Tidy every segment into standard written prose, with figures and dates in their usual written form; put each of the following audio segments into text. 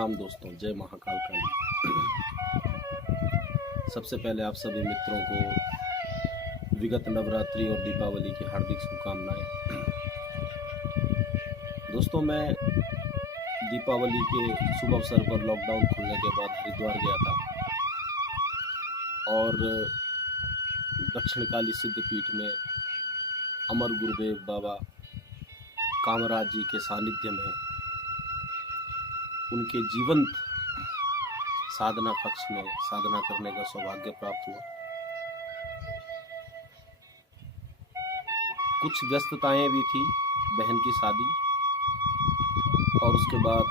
प्रणाम दोस्तों, जय महाकाल काली। सबसे पहले आप सभी मित्रों को विगत नवरात्रि और दीपावली की हार्दिक शुभकामनाएं। दोस्तों, मैं दीपावली के शुभ अवसर पर लॉकडाउन खुलने के बाद हरिद्वार गया था और दक्षिणकाली सिद्धपीठ में अमर गुरुदेव बाबा कामराज जी के सानिध्य में उनके जीवंत साधना कक्ष में साधना करने का सौभाग्य प्राप्त हुआ। कुछ व्यस्तताएं भी थी, बहन की शादी और उसके बाद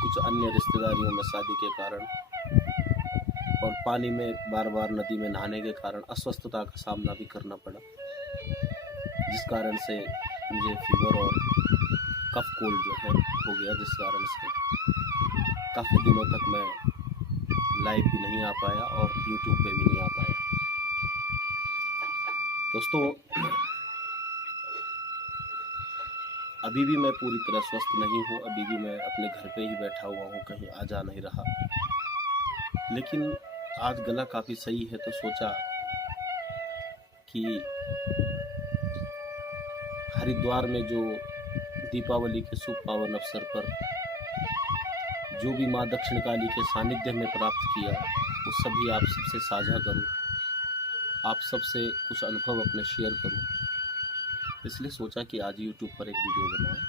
कुछ अन्य रिश्तेदारियों में शादी के कारण और पानी में बार बार नदी में नहाने के कारण अस्वस्थता का सामना भी करना पड़ा, जिस कारण से मुझे फीवर और कफ कोल्ड जो है हो गया, जिस कारण से काफ़ी दिनों तक मैं लाइव भी नहीं आ पाया और यूट्यूब पे भी नहीं आ पाया। दोस्तों, अभी भी मैं पूरी तरह स्वस्थ नहीं हूँ, अभी भी मैं अपने घर पे ही बैठा हुआ हूँ, कहीं आ जा नहीं रहा। लेकिन आज गला काफ़ी सही है तो सोचा कि हरिद्वार में जो दीपावली के शुभ पावन अवसर पर जो भी माँ दक्षिणकाली के सानिध्य में प्राप्त किया वो सभी आप सबसे साझा करूं, आप सबसे कुछ अनुभव अपने शेयर करूं। इसलिए सोचा कि आज YouTube पर एक वीडियो बनाऊं।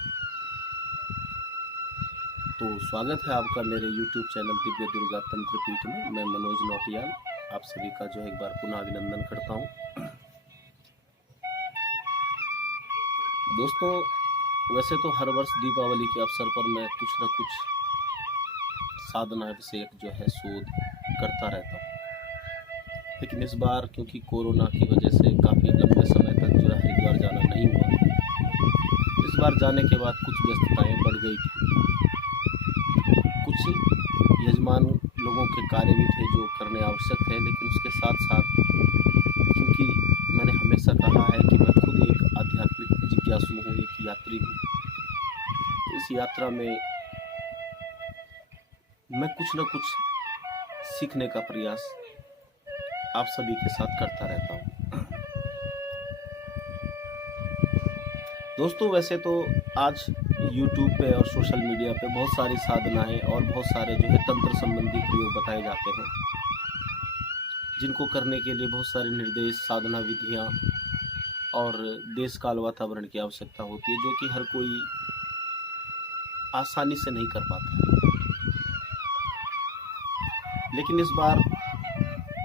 तो स्वागत है आपका मेरे YouTube चैनल दिव्य दुर्गा तंत्र पीठ में। मैं मनोज नौटियाल आप सभी का जो एक बार पुनः अभिनंदन करता हूं। दोस्तों, वैसे तो हर वर्ष दीपावली के अवसर पर मैं कुछ न कुछ साधना विषयक जो है शोध करता रहता हूँ, लेकिन इस बार क्योंकि कोरोना की वजह से काफ़ी लंबे समय तक जो है हरिद्वार जाना नहीं हुआ। इस बार जाने के बाद कुछ व्यस्तताएं बढ़ गई थी, कुछ यजमान लोगों के कार्य भी थे जो करने आवश्यक थे, लेकिन उसके साथ साथ क्योंकि मैंने हमेशा कहा है कि मैं खुद एक आध्यात्मिक जिज्ञासु हूँ, एक यात्री हूँ, तो इस यात्रा में मैं कुछ न कुछ सीखने का प्रयास आप सभी के साथ करता रहता हूँ। दोस्तों, वैसे तो आज YouTube पे और सोशल मीडिया पे बहुत सारी साधनाएं और बहुत सारे जो है तंत्र संबंधी प्रयोग बताए जाते हैं, जिनको करने के लिए बहुत सारे निर्देश, साधना विधियां और देश काल वातावरण की आवश्यकता होती है, जो कि हर कोई आसानी से नहीं कर पाता है। लेकिन इस बार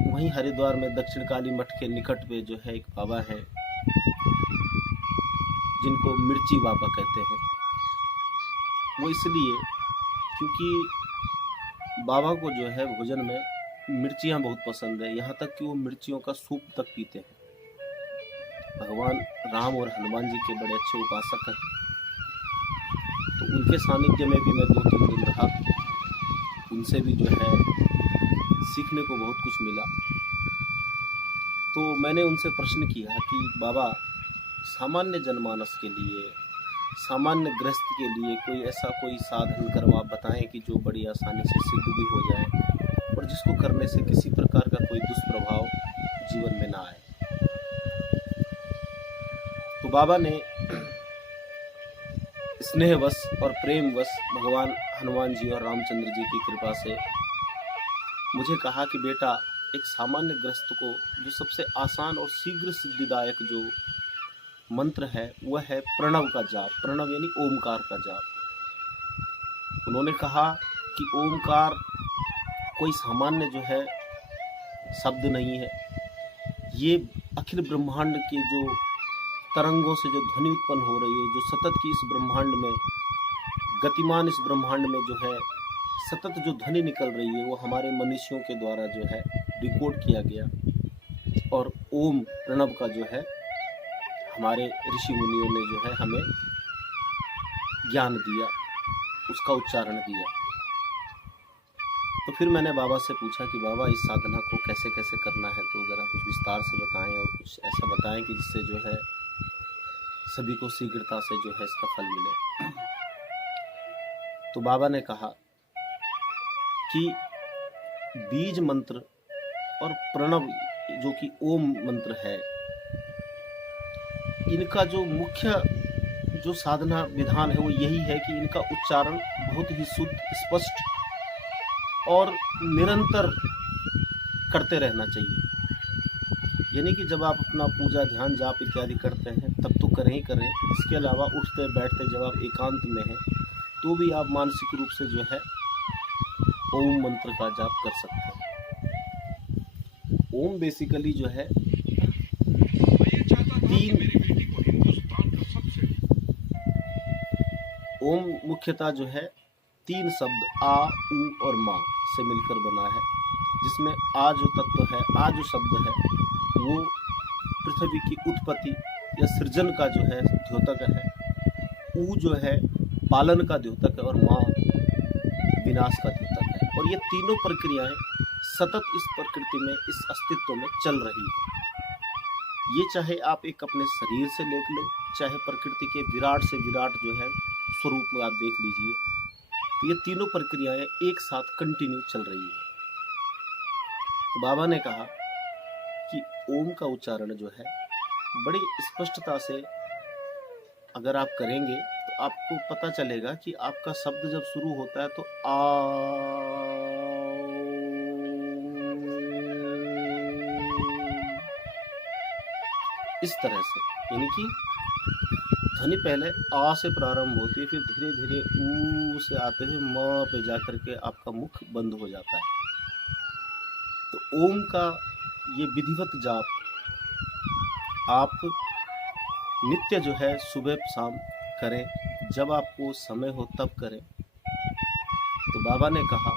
वहीं हरिद्वार में दक्षिणकाली मठ के निकट पे जो है एक बाबा है, जिनको मिर्ची बाबा कहते हैं। वो इसलिए क्योंकि बाबा को जो है भोजन में मिर्चियाँ बहुत पसंद है, यहाँ तक कि वो मिर्चियों का सूप तक पीते हैं। भगवान राम और हनुमान जी के बड़े अच्छे उपासक हैं, तो उनके सानिध्य में भी मैं 2-3 दिन रहा, उनसे भी जो है सीखने को बहुत कुछ मिला। तो मैंने उनसे प्रश्न किया कि बाबा, सामान्य जनमानस के लिए, सामान्य गृहस्थ के लिए कोई साधन कर्म आप बताएं कि जो बड़ी आसानी से सिद्ध भी हो जाए और जिसको करने से किसी प्रकार का कोई दुष्प्रभाव जीवन में ना आए। तो बाबा ने स्नेहवश और प्रेमवश भगवान हनुमान जी और रामचंद्र जी की कृपा से मुझे कहा कि बेटा, एक सामान्य ग्रस्त को जो सबसे आसान और शीघ्र सिद्धिदायक जो मंत्र है वह है प्रणव का जाप। प्रणव यानी ओमकार का जाप। उन्होंने कहा कि ओमकार कोई सामान्य जो है शब्द नहीं है, ये अखिल ब्रह्मांड के जो तरंगों से जो ध्वनि उत्पन्न हो रही है, जो सतत की इस ब्रह्मांड में गतिमान इस ब्रह्मांड में जो है सतत जो ध्वनि निकल रही है, वो हमारे मनुष्यों के द्वारा जो है रिकॉर्ड किया गया और ओम प्रणव का जो है हमारे ऋषि मुनियों ने जो है हमें ज्ञान दिया, उसका उच्चारण दिया। तो फिर मैंने बाबा से पूछा कि बाबा, इस साधना को कैसे कैसे करना है, तो ज़रा कुछ विस्तार से बताएं और कुछ ऐसा बताएं कि जिससे जो है सभी को शीघ्रता से जो है इसका फल मिले। तो बाबा ने कहा कि बीज मंत्र और प्रणव जो कि ओम मंत्र है, इनका जो मुख्य जो साधना विधान है वो यही है कि इनका उच्चारण बहुत ही शुद्ध, स्पष्ट और निरंतर करते रहना चाहिए। यानी कि जब आप अपना पूजा, ध्यान, जाप इत्यादि करते हैं तब तो करें ही करें, इसके अलावा उठते बैठते जब आप एकांत में हैं तो भी आप मानसिक रूप से जो है ओम मंत्र का जाप कर सकते हैं। ओम बेसिकली जो है ओम मुख्यतः जो है 3 शब्द आ, उ और मा से मिलकर बना है, जिसमें आ जो तत्व है, आ जो शब्द है वो पृथ्वी की उत्पत्ति या सृजन का जो है द्योतक है, उ जो है पालन का द्योतक है और माँ विनाश का द्योतक है। और ये तीनों प्रक्रियाएं सतत इस प्रकृति में, इस अस्तित्व में चल रही है। ये चाहे आप एक अपने शरीर से लेकर लो, चाहे प्रकृति के विराट से विराट जो है स्वरूप में आप देख लीजिए, तो ये तीनों प्रक्रियाएं एक साथ कंटिन्यू चल रही है। तो बाबा ने कहा कि ओम का उच्चारण जो है बड़ी स्पष्टता से अगर आप करेंगे तो आपको पता चलेगा कि आपका शब्द जब शुरू होता है तो इस तरह से, यानी कि ध्वनि पहले आ से प्रारंभ होती है, फिर धीरे धीरे ऊ से आते हुए म पे जाकर के आपका मुख बंद हो जाता है। तो ओम का ये विधिवत जाप आप नित्य जो है सुबह शाम करें, जब आपको समय हो तब करें। तो बाबा ने कहा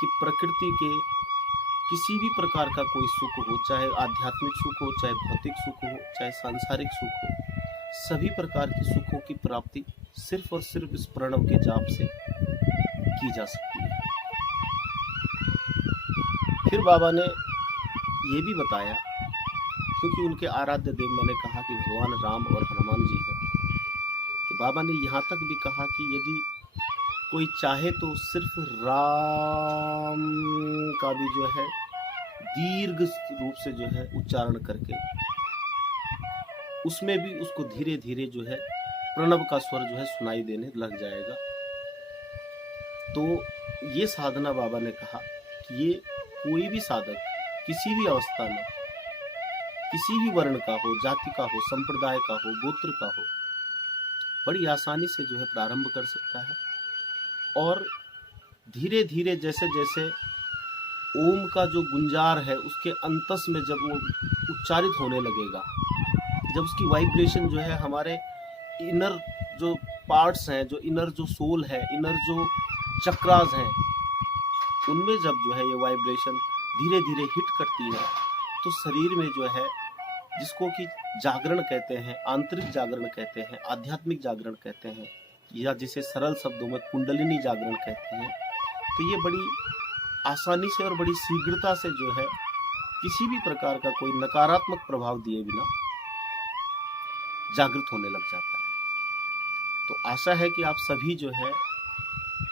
कि प्रकृति के किसी भी प्रकार का कोई सुख हो, चाहे आध्यात्मिक सुख हो, चाहे भौतिक सुख हो, चाहे सांसारिक सुख हो, सभी प्रकार के सुखों की प्राप्ति सिर्फ और सिर्फ इस प्रणव के जाप से की जा सकती है। फिर बाबा ने ये भी बताया, क्योंकि उनके आराध्य देव मैंने कहा कि भगवान राम और हनुमान जी हैं, तो बाबा ने यहाँ तक भी कहा कि यदि कोई चाहे तो सिर्फ राम का भी जो है दीर्घ रूप से जो है उच्चारण करके उसमें भी उसको धीरे धीरे जो है प्रणव का स्वर जो है सुनाई देने लग जाएगा। तो ये साधना बाबा ने कहा कि ये कोई भी साधक किसी भी अवस्था में, किसी भी वर्ण का हो, जाति का हो, संप्रदाय का हो, गोत्र का हो, बड़ी आसानी से जो है प्रारंभ कर सकता है। और धीरे धीरे जैसे जैसे ओम का जो गुंजार है उसके अंतस में जब वो उच्चारित होने लगेगा, जब उसकी वाइब्रेशन जो है हमारे इनर जो पार्ट्स हैं, जो इनर जो सोल है, इनर जो चक्रास हैं, उनमें जब जो है ये वाइब्रेशन धीरे धीरे हिट करती है तो शरीर में जो है, जिसको कि जागरण कहते हैं, आंतरिक जागरण कहते हैं, आध्यात्मिक जागरण कहते हैं, या जिसे सरल शब्दों में कुंडलिनी जागरण कहते हैं, तो ये बड़ी आसानी से और बड़ी शीघ्रता से जो है किसी भी प्रकार का कोई नकारात्मक प्रभाव दिए बिना जागृत होने लग जाता है। तो आशा है कि आप सभी जो है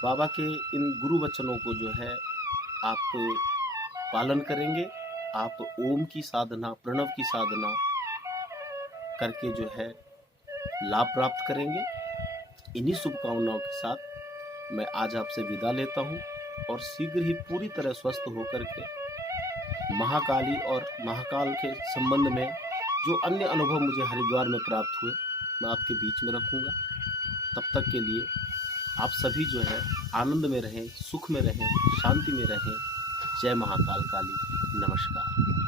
बाबा के इन गुरु वचनों को जो है आप पालन करेंगे, आप ओम की साधना, प्रणव की साधना करके जो है लाभ प्राप्त करेंगे। इन्हीं शुभकामनाओं के साथ मैं आज आपसे विदा लेता हूं और शीघ्र ही पूरी तरह स्वस्थ होकर के महाकाली और महाकाल के संबंध में जो अन्य अनुभव मुझे हरिद्वार में प्राप्त हुए मैं आपके बीच में रखूंगा। तब तक के लिए आप सभी जो है आनंद में रहें, सुख में रहें, शांति में रहें। जय महाकाल काली। नमस्कार।